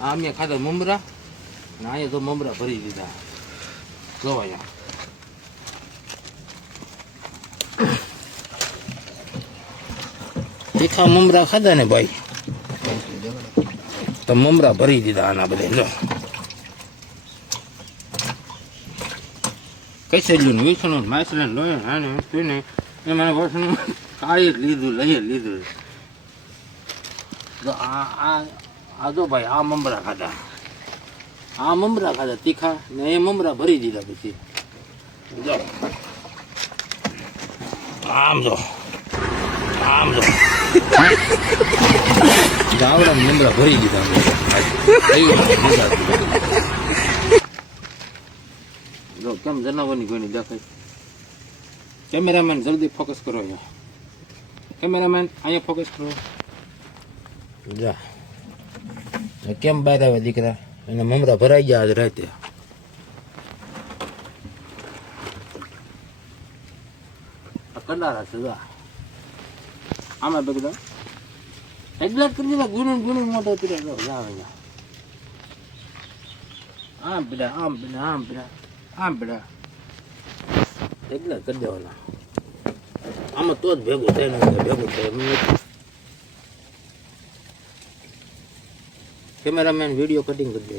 આ મેં ખાધા મમરા અને અહીંયા તો મમરા ભરી દીધા. જો અહીંયા તીખા મમરા ખાધા ને ભાઈ, તો મમરા ભરી દીધા આના બધે. જો કૈસેલું વીસણું માછલા લોહી આને ને એમાં વર્ષનું કાઢી જ લીધું, લઈ જ લીધું. તો આ જો ભાઈ આ મમરા ખાધા, આ મમરા ખાધા તીખા ને એ મમરા ભરી દીધા. પછી જો આમ જો ગાવડા મમરા ભરી દીધા. જો કેમ જનાવરની કોઈની દેખાય. કેમેરામેન જલ્દી ફોકસ કરો અહીંયા. કેમેરામેન અહીંયા ફોકસ કરો. જા કેમ બહાર આવે દીકરા, એને મમરા ભરાઈ ગયા આજ રાતે. કડારા છે આમાં બધા એટલા જ કરી દીધા. ગુણ મોટો પીડા આમ પીડા આમ પીડા એટલા જ કરી દેવાના. આમાં તો જ ભેગું થાય ને ભેગું થાય. કેમેરામેન વિડીયો કટિંગ કરી દે.